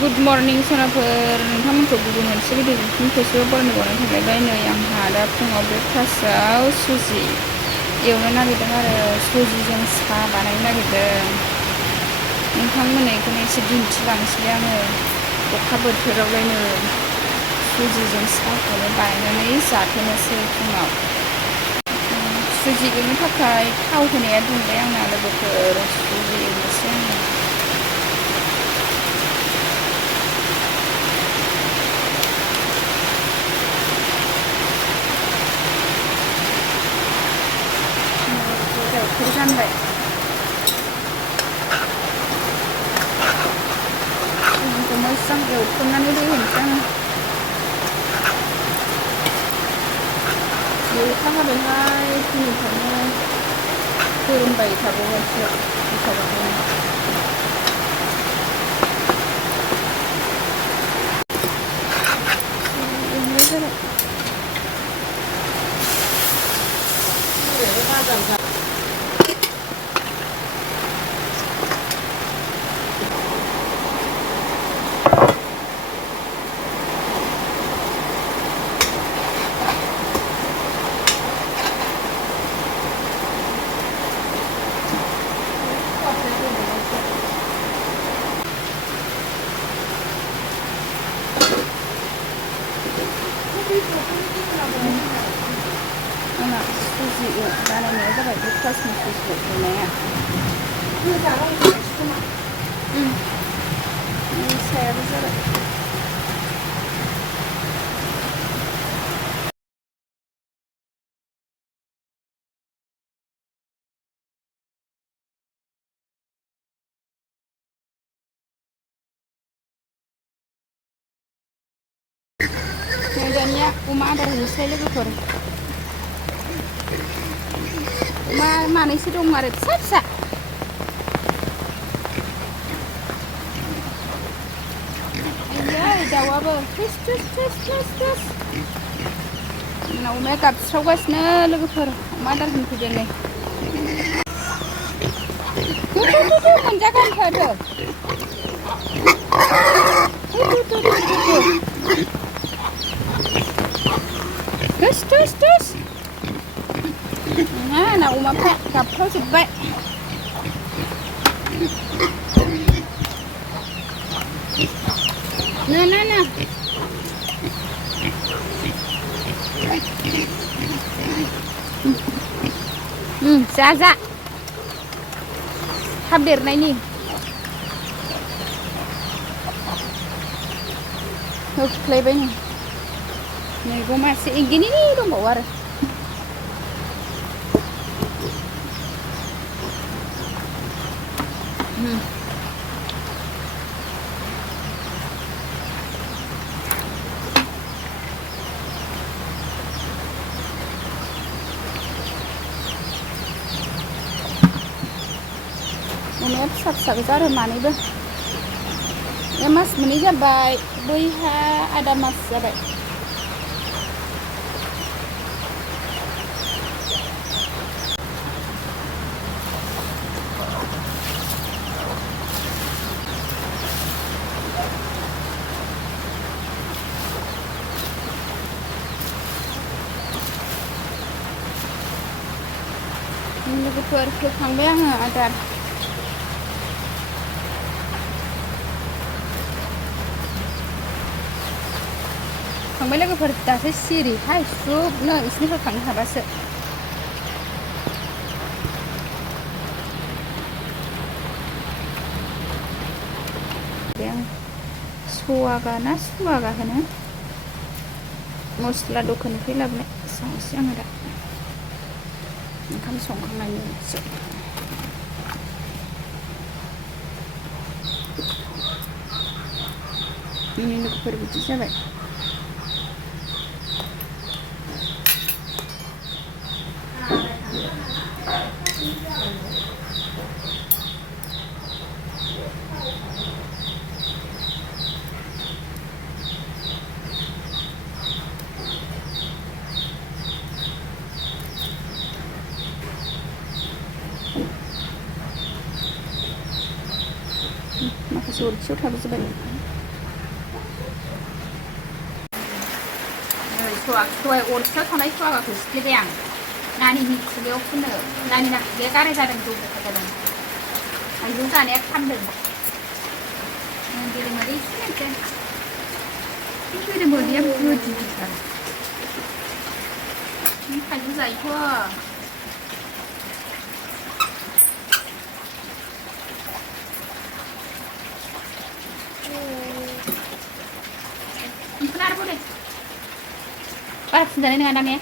good morning सनाफोर नोंथांमोनखौ गुबुन मोनसे video खेबसेबाव बरायनो थाखायबाय नै आंहा दा फुङाव ब्रेकफास्टआव सुजि एवनो नागिरदों आरो सुजिजों साहा बानायनो नागिरदों नोंथांमोननो बेखौनो एसे दिन्थिलांसै आङो अखा बोथोरावलायनो सुजिजों साहाखौनो बानायनानै जाथोनोसै फुङाव सुजि एवनो थाखाय थाव होनाया दुंबाय आंना लोगोफोर सुजि एवनोसै आङो जानबाय सुजिखौ मोजां एवथ्रमनानै दै होनोसै आङो एवखाबायहाय फुंनिफ्रायनो फोरोंबाय थाबावगासिनो एवनाय जाबाय आंना सुजि बानायनाया जाबाय ब्रेकफास्टनि सुजि एवनाया सायाबो जाबाय दानिया अमा आदार होनोसै लोगोफोर अमा मानैसो दं आरो फिसा फिसा आयै दाउआबो थुस थुस थुस थुस थुस जोंना अमाया गाबस्रावगासिनो लोगोफोर अमा आदार होनफैदों नै मोनजागोन होदो थुस थुस थुस ना अमाफ्रा गाबख्रावजोब्बाय ना ना ना जा जा थाब देरनायनि होख्लायबाय नै मैगं मासे एंगिनि दंबावो आरो अमाया फिसा फिसा गोजा आरो मानैबो मास मोननै जाबाय बैहा आदा मास जाबाय लोगोफोर होखांबाय आङो आदार खांबाय लोगोफोर दासो सिरिहाय स्रुबनो इसनि होखांनो हाबासो बे आं सवागा ना सुवागा होनो मस्ला दखाननिफ्राय लाबोनाय संसै आङो दा ओंखाम संखांनायनि उनावसो लोगोफोर बिदि जाबाय माखासे अरखियाव थाबोजोब्बाय सुवा दहाय अरखियाव थानाय सुवागाखौ सिफ्लेबाय आं नानिनि खुगायाव फुननो नानिना खुगाया गाराय जादों जौगोखा जादों थाइजौ जानाया खामदों गोदोमोदै एसे गोदोमोदैया गोदिथार थाइजौ जायोथ' बेखौनो आरोबाव दे बारा फुनजानाय नङा दां ने